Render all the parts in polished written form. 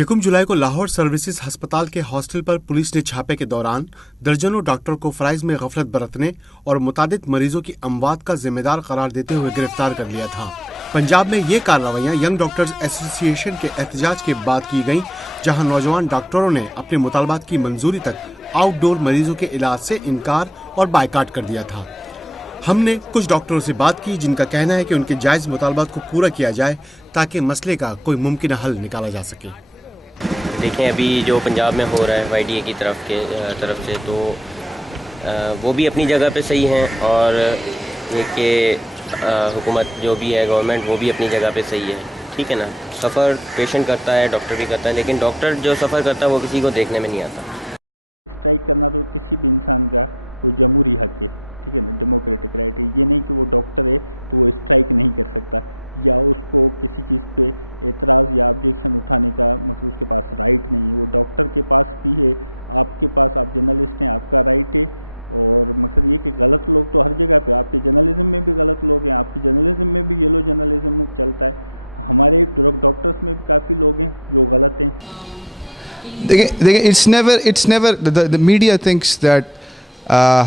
1 जुलाई को लाहौर सर्विसेज अस्पताल के हॉस्टल पर पुलिस ने छापे के दौरान दर्जनों डॉक्टर को फराइज में गफलत बरतने और मुतादिद मरीजों की अमवात का जिम्मेदार करार देते हुए गिरफ्तार कर लिया था। पंजाब में ये कार्रवाइयां यंग डॉक्टर्स एसोसिएशन के एहतजाज के बाद की गईं, जहां नौजवान डॉक्टरों ने अपने मुतालबात की मंजूरी तक आउटडोर मरीजों के इलाज से इनकार और बायकाट कर दिया था। हमने कुछ डॉक्टरों से बात की जिनका कहना है कि उनके जायज़ मुतालबात को पूरा किया जाए ताकि मसले का कोई मुमकिन हल निकाला जा सके। देखें अभी जो पंजाब में हो रहा है YDA की तरफ से, तो वो भी अपनी जगह पे सही हैं, और ये कि हुकूमत जो भी है, गवर्नमेंट, वो भी अपनी जगह पे सही है। ठीक है ना, सफ़र पेशेंट करता है, डॉक्टर भी करता है, लेकिन डॉक्टर जो सफ़र करता है वो किसी को देखने में नहीं आता। स्ट्राइक करना तो किसी भी इंसान का वो जमहूरी हक है, ठीक है ना, डेमोक्रेटिक राइट है। ये नहीं कि वो डॉक्टर है तो वो स्ट्राइक नहीं कर सकता, या उसको किसी चीज़ पे एतराज़ या ऑब्जेक्शन उठाने का मतलब उसके पास राइट नहीं है। वो डॉक्टर के पास भी है, आपके पास, आप जर्नलिस्ट हैं, आपका राइट है। और मकसद ये कि गलत लोग तो हर जगह पे, आपके जर्नलिज्म में भी गलत लोग हैं, आपके जर्नलिज्म में भी येलो जर्नलिज्म चलता है, हमारे डॉक्टर्स में भी काफ़ी लोग हैं जो गलत हैं। देखिए it's never the media thinks that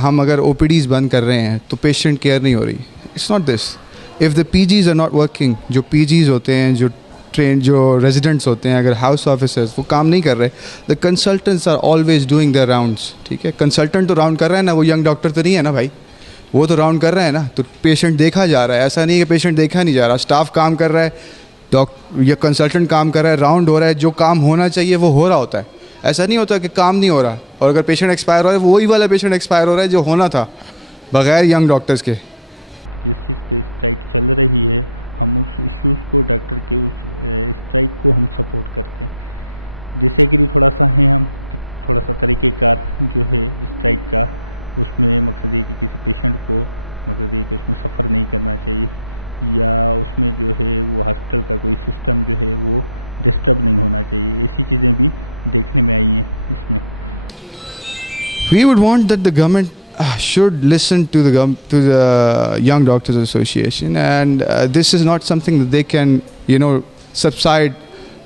हम अगर OPDs बंद कर रहे हैं तो पेशेंट केयर नहीं हो रही। It's not this. If the PGs are not working, जो PGs होते हैं, जो रेजिडेंट्स होते हैं, अगर हाउस ऑफिसर्स वो काम नहीं कर रहे, the consultants are always doing their rounds. ठीक है, कंसल्टेंट तो राउंड कर रहा है ना, वो यंग डॉक्टर तो नहीं है ना भाई, वो तो राउंड कर रहा है ना, तो पेशेंट देखा जा रहा है। ऐसा नहीं है कि पेशेंट देखा नहीं जा रहा, स्टाफ काम कर रहा है, या कंसल्टेंट काम कर रहा है, राउंड हो रहा है, जो काम होना चाहिए वो हो रहा होता है। ऐसा नहीं होता कि काम नहीं हो रहा, और अगर पेशेंट एक्सपायर हो रहा है, वही वाला पेशेंट एक्सपायर हो रहा है जो होना था बगैर यंग डॉक्टर्स के। जिस चीज़ पे स्ट्राइक चल रही है, हम उस इश्यूज़ को, डॉक्टर के उस स्ट्राइक को हम सपोर्ट करते हैं। डिसएग्री थोड़ा सा है हम, थोड़ा सा तरीक़ेकार जो है स्ट्राइक का, उसमें मकसद ये कि किसी पेशेंट को मकसद ये कि उसमें सफ़र नहीं करना चाहिए, या उसमें जो है वो हॉस्पिटल का कोई सिस्टम जो है वो डिस्टर्ब नहीं होना चाहिए। ऐसी चीज़ें भी देखने में आई हैं इसमें। We would want that the government should listen to the Young Doctors Association, and this is not something that they can, subside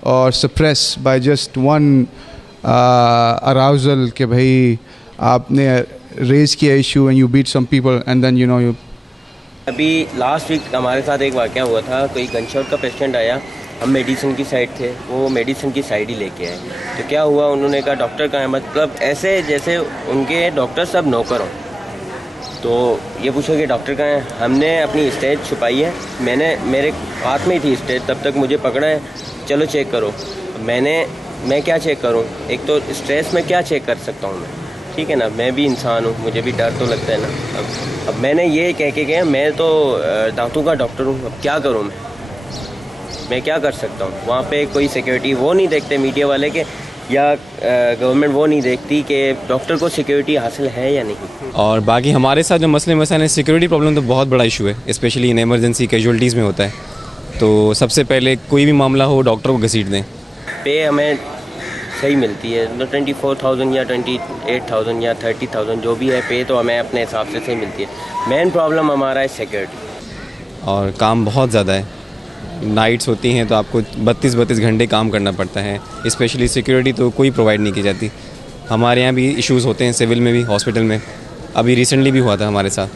or suppress by just one arousal कि भाई आपने raise किया issue and you beat some people and then you अभी last week हमारे साथ एक वाक़या हुआ था। कोई गनशॉट का पेशेंट आया, हम मेडिसिन की साइड थे, वो मेडिसिन की साइड ही लेके आए। तो क्या हुआ, उन्होंने कहा डॉक्टर कहाँ है, मतलब ऐसे जैसे उनके डॉक्टर सब नौकर हों। तो ये पूछा कि डॉक्टर कहाँ है, हमने अपनी स्टेज छुपाई है, मेरे हाथ में ही थी स्टेज, तब तक मुझे पकड़ा है, चलो चेक करो। मैं क्या चेक करूँ, एक तो स्ट्रेस में क्या चेक कर सकता हूँ मैं, ठीक है ना, मैं भी इंसान हूँ, मुझे भी डर तो लगता है ना। अब मैंने ये कह के गया, मैं तो दांतों का डॉक्टर हूँ, अब क्या करूँ मैं क्या कर सकता हूँ। वहाँ पे कोई सिक्योरिटी वो नहीं देखते मीडिया वाले के, या गवर्नमेंट वो नहीं देखती कि डॉक्टर को सिक्योरिटी हासिल है या नहीं। और बाकी हमारे साथ जो मसले हैं, सिक्योरिटी प्रॉब्लम तो बहुत बड़ा इशू है, स्पेशली इन एमरजेंसी कैजुअल्टीज़ में होता है। तो सबसे पहले कोई भी मामला हो डॉक्टर को घसीट दें। पे हमें सही मिलती है, 24,000 या 28,000 या 30,000 जो भी है, पे तो हमें अपने हिसाब से सही मिलती है। मेन प्रॉब्लम हमारा है सिक्योरिटी, और काम बहुत ज़्यादा है। नाइट्स होती हैं तो आपको 32 घंटे काम करना पड़ता है, स्पेशली सिक्योरिटी तो कोई प्रोवाइड नहीं की जाती। हमारे यहाँ भी इश्यूज़ होते हैं, सिविल में भी, हॉस्पिटल में, अभी रिसेंटली भी हुआ था हमारे साथ,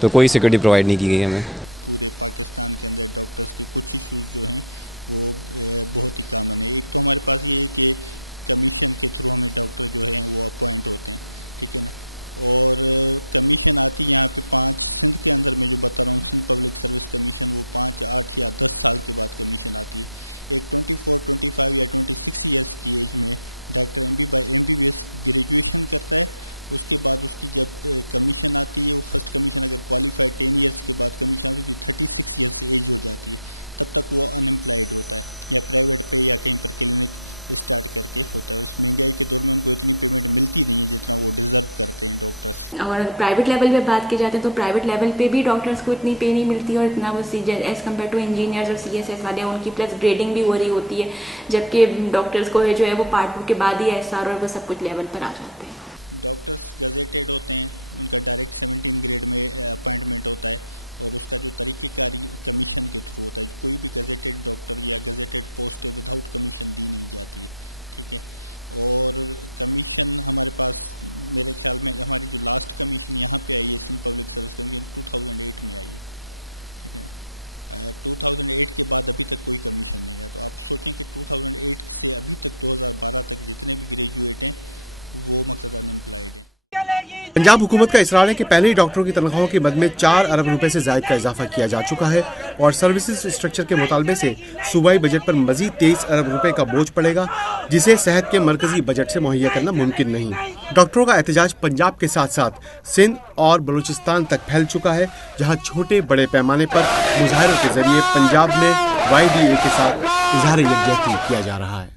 तो कोई सिक्योरिटी प्रोवाइड नहीं की गई हमें। पूरे पाकिस्तान के अंदर डॉक्टर्स के कुछ इश्यूज़ जो हैं वो बहुत ही कॉमन है। एक तो हमारे पास ये है कि कमीशन के थ्रू हमें डॉक्टर जो हैं वो अपॉइंट होते हैं, ठीक है ना, और कमीशन आती है यहाँ पे 5 सिंध के अंदर मैं जो बता रहा हूँ, सिंध पब्लिक सर्विस कमीशन, वो 5, 8 या 10 साल के बाद कमीशन आती है। एक 24, 25 या 26 ईयर्स की एज में डॉक्टर MBBS ग्रेजुएशन करता है, उसके बाद उसकी जब कमीशन आती है, वो फर्स्ट कमीशन अगर क्वालिफाइड 10 ईयर्स के बाद कमीशन आती है, उसकी 36 ईयर्स एज हो जाती है, तब तक वो अनएम्प्लॉयड होता है, या प्राइवेट पे या कहीं पर क्लिनिक स्टार्ट करके होता है। उस महंगाई के दौर में उनको इतनी पेमेंट मिलती नहीं है जितना वो डिजर्व करते हैं डॉक्टर्स। और प्राइवेट लेवल पे बात की जाती है तो प्राइवेट लेवल पे भी डॉक्टर्स को इतनी पे नहीं मिलती, और इतना वो एज कम्पेयर टू इंजीनियर्स और CSS वाले उनकी प्लस ग्रेडिंग भी हो रही होती है, जबकि डॉक्टर्स को जो है वो पार्ट 2 के बाद ही SR और वो सब कुछ लेवल पर आ जाते हैं। डॉक्टर्स गजेटेड होते हैं, उनका डायरेक्ट 17 ग्रेड में अपॉइंटमेंट होता है, और उसका जो तरीक़ेकारी कमीशन के थ्रू होता है, कोई भी गजेटेड डॉक्टर या गजेटेड पोस्ट विदाउट कमीशन दी नहीं जाती है, ठीक है। और कमीशन हमारे पास मेरे ख्याल में हमारी जो लास्ट कमीशन यहाँ पे आई है सिंध पब्लिक सर्विस कमीशन 2008 में आई है, ठीक है। 2008 के बाद अभी तक कोई कमीशन नहीं है, तो आप सोचें कि 2008 से अभी तक 2012 तक जितने भी ग्रेजुएट हैं वो मकसद अनएम्प्लॉयड हैं। पंजाब हुकूमत का इसरार है कि पहले ही डॉक्टरों की तनख्वाहों के मद में 4 अरब रुपए से जायद का इजाफा किया जा चुका है और सर्विसेज स्ट्रक्चर के मुतालबे से सूबाई बजट पर मजीद 23 अरब रुपए का बोझ पड़ेगा, जिसे सेहत के मरकजी बजट से मुहैया करना मुमकिन नहीं। डॉक्टरों का एहतजाज पंजाब के साथ साथ सिंध और बलूचिस्तान तक फैल चुका है, जहाँ छोटे बड़े पैमाने पर मुजाहरों के जरिए पंजाब में YDA के साथ इजहार यकजहती किया जा रहा है।